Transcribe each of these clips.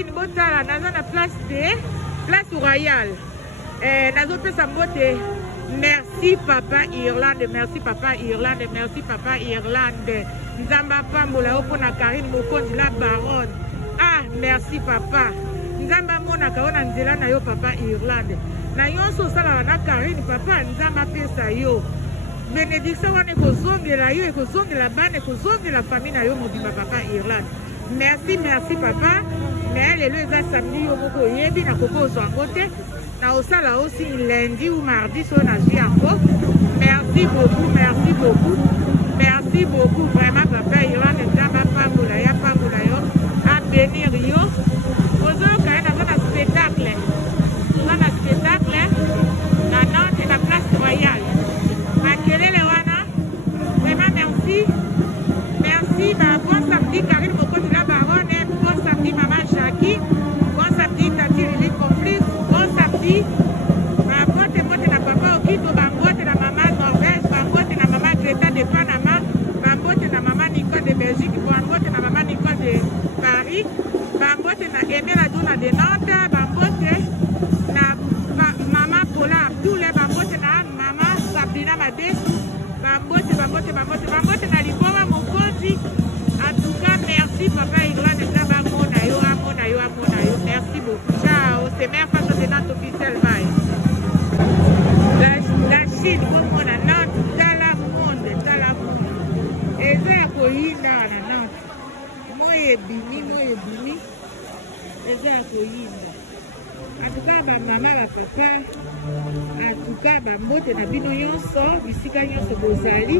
Chine botala naza na place royale. Nazo pesa mbote. Merci papa Irlande, merci papa Irlande, merci papa Irlande. Nzambe pambola opo na Carine Mokonzi la baronne. Ah, merci papa. Nzambe Amona kaona nzela na yo papa Irlande. Na yonso sala na Carine papa Nzambe pesa yo. Bénédiction wana ekozongela yo, ekozongela bana, ekozongela famille na yo mobimba papa Irlande. Merci, merci papa. Mais lelo eza samedi yo moko yebi na koko ozwango te. Na osala aussi lundi ou mardi sur la vie encore. Merci beaucoup, merci beaucoup. Merci beaucoup vraiment papa Irlande Nzambe pambola ya pambola yo. A bénir yo. Ozo kaena na spectacle. Na spectacle. Na Nantes na place royale. Makelele wana. Vraiment merci. Merci ba bon samedi Carine Mokonzi la baronne, bon samedi maman Jackie, bon samedi tati Lili Complice, bon samedi ba bote mote na papa Okito, ba bote na maman Norvège, ba bote na maman Greta de Panama, ba bote na maman Nicole de Belgique, ba bote na maman Nicole de Paris, ba bote na Emela Dona de Nantes, ba bote na maman Pona Abdoule, ba bote na maman Sabrina Madesu, ba bote na Liboma Mokonzi. En tout cas, merci papa Irlande Nzambe Amona yo. Merci beaucoup. Ciao, c'est mère fashion de Nantes officiel bye. La Chine, comme on a Nantes, dans la monde. Et ça y a koyinda na Nantes. Moi ebimi. Et ça y a koyinda. En tout cas, maman, papa. En tout cas, mbote na bino yonso, bisika yonso bozali.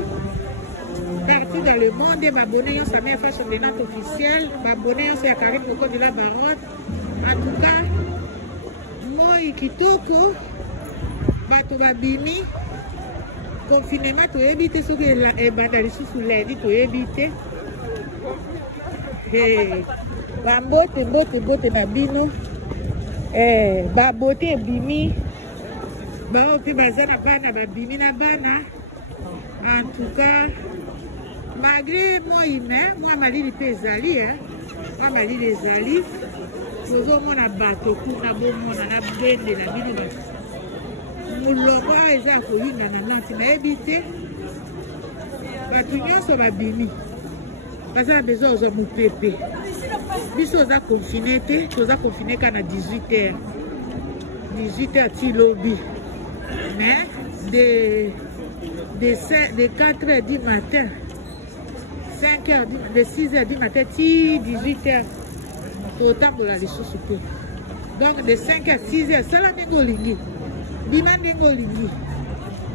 Partout dans le monde, m'abonner sur sa mère fashion de Nantes officielle, m'abonner sur la Carine Mokonzi de la baronne. En tout cas, moi kitoko, bato babimi, confinement to éviter ce que la bandali sous lundi to éviter. Bote na bino, bote bimi, opi bazana bana babimi na bana. En tout cas, malgré moi malili pe ezali, moi malili ezali, tozomona bato kuna bomona na bende na bino mulongo eza koyinda na Nantes nayebi te bato nyonso babimi baza na besoin ozwa mopepe. Biso oza confine te, toza confine ka na 18h ti lobi, mais de 4h du matin, 5h, de 6h du matin, 18h, autant pour la ressource. Donc de 5h, 6h, c'est la négolingi. Bima négolingi.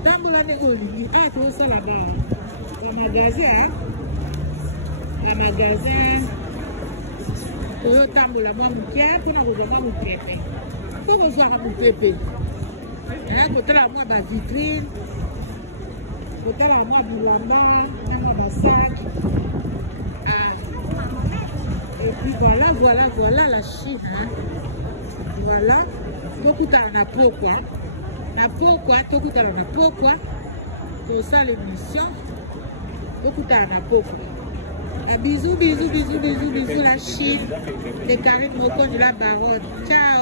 Tambola négolingi. Ah, tout ça là-bas. Au magasin, au tambola, moi, moukia, pour nous avoir mon pépé. Pour nous avoir mon pépé. Côté là, moi, ma vitrine. Côté là, moi, bilamba, ma sac. Et puis voilà la Chine. Hein. Voilà. Beaucoup na pourquoi. Na pourquoi, tout na pourquoi. Pour ça, l'émission. Beaucoup na pourquoi. Bisous, la Chine. Les Carine Mokonzi de la baronne. Ciao.